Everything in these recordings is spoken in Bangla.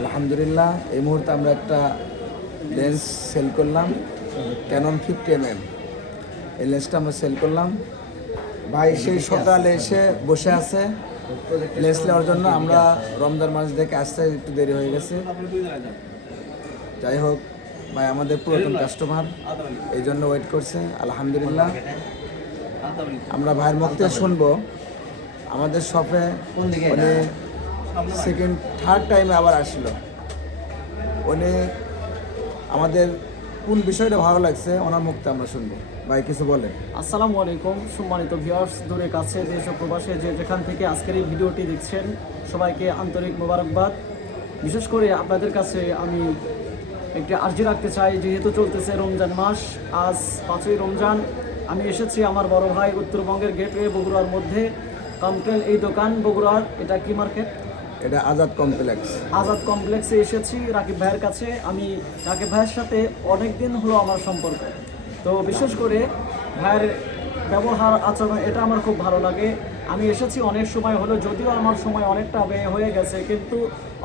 আলহামদুলিল্লাহ এই মুহূর্তে আমরা একটা লেন্স সেল করলাম, ক্যানন 50mm। এই লেন্সটা আমরা সেল করলাম। ভাই সেই সকালে এসে বসে আছে লেন্স নেওয়ার জন্য। আমরা রমজান মাস দেখে আসতে একটু দেরি হয়ে গেছে। যাই হোক ভাই আমাদের পুরাতন কাস্টমার, এই জন্য ওয়েট করছে। আলহামদুলিল্লাহ আমরা ভাইয়ের মুখ থেকে শুনবো আমাদের শপে উনি সেকেন্ড থার্ড টাইমে আবার আসলো। উনি আমাদের কোন বিষয়টা ভালো লাগছে ওনার মুখতে আমরা শুনবো। ভাই কিছু বলেন। আসসালামু আলাইকুম সম্মানিত ভিউয়ার্স, দূরে কাছে দেশ ও প্রবাসে যে যেখান থেকে আজকের এই ভিডিওটি দেখছেন সবাইকে আন্তরিক মোবারকবাদ। বিশেষ করে আপনাদের কাছে আমি একটি আর্জি রাখতে চাই, যেহেতু চলতেছে রমজান মাস, আজ 5ই রমজান। আমি এসেছি আমার বড় ভাই উত্তরবঙ্গের গেটওয়ে বগুড়ার মধ্যে কমটেল এই দোকান বগুড়ার। এটা কি মার্কেট? এটা আজাদ কমপ্লেক্স। আজাদ কমপ্লেক্সে এসেছি রাকিব ভাইয়ের কাছে। আমি রাকিব ভাইয়ের সাথে অনেক দিন হলো আমার সম্পর্ক, তো বিশেষ করে ভাইয়ের ব্যবহার আচরণ এটা আমার খুব ভালো লাগে। আমি এসেছি অনেক সময় হলো, যদিও আমার সময় অনেকটা ব্যয় হয়ে গেছে, কিন্তু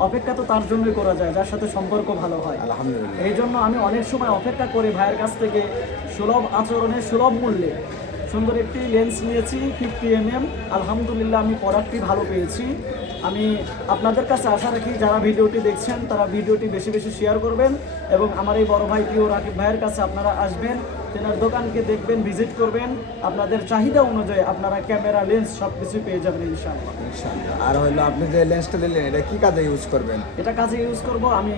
অপেক্ষা তো তার জন্যই করা যায় যার সাথে সম্পর্ক ভালো হয়। আলহামদুলিল্লাহ এই জন্য আমি অনেক সময় অপেক্ষা করে ভাইয়ের কাছ থেকে সুলভ আচরণে সুলভ মূল্যে সুন্দর একটি লেন্স নিয়েছি 50mm। আলহামদুলিল্লাহ আমি প্রোডাক্টটি ভালো পেয়েছি। আমি আপনাদের কাছে আশা রাখি যারা ভিডিওটি দেখছেন তারা ভিডিওটি বেশি বেশি শেয়ার করবেন এবং আমার এই বড় ভাই প্রিয় রাকিব ভাইয়ের কাছে আপনারা আসবেন, তেনার দোকানকে দেখবেন, ভিজিট করবেন। আপনাদের চাহিদা অনুযায়ী আপনারা ক্যামেরা লেন্স সব কিছু পেয়ে যাবেন ইনশাআল্লাহ। আর হলো আপনি যে লেন্সটা নিলেন এটা কি কাজে ইউজ করবেন? এটা কাজে ইউজ করব। আমি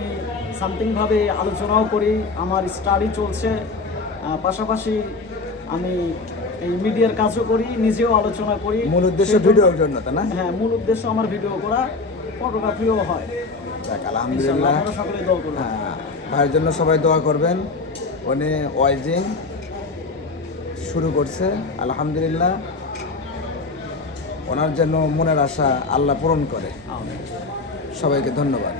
সামথিংভাবে আলোচনাও করি, আমার স্টাডি চলছে, পাশাপাশি আমি এই মিডিয়ার কাজও করি, নিজেও আলোচনা করি। মূল উদ্দেশ্য ভিডিওর জন্য, তাই না? হ্যাঁ, মূল উদ্দেশ্য আমার ভিডিও করা, ফটোগ্রাফিও হয়। আলহামদুলিল্লাহ আপনারা সকলে দোয়া করবেন। হ্যাঁ, ভাইয়ের জন্য সবাই দোয়া করবেন। উনি ওয়াইজিং শুরু করছে, আলহামদুলিল্লাহ ওনার জন্য মনের আশা আল্লাহ পূরণ করে। সবাইকে ধন্যবাদ।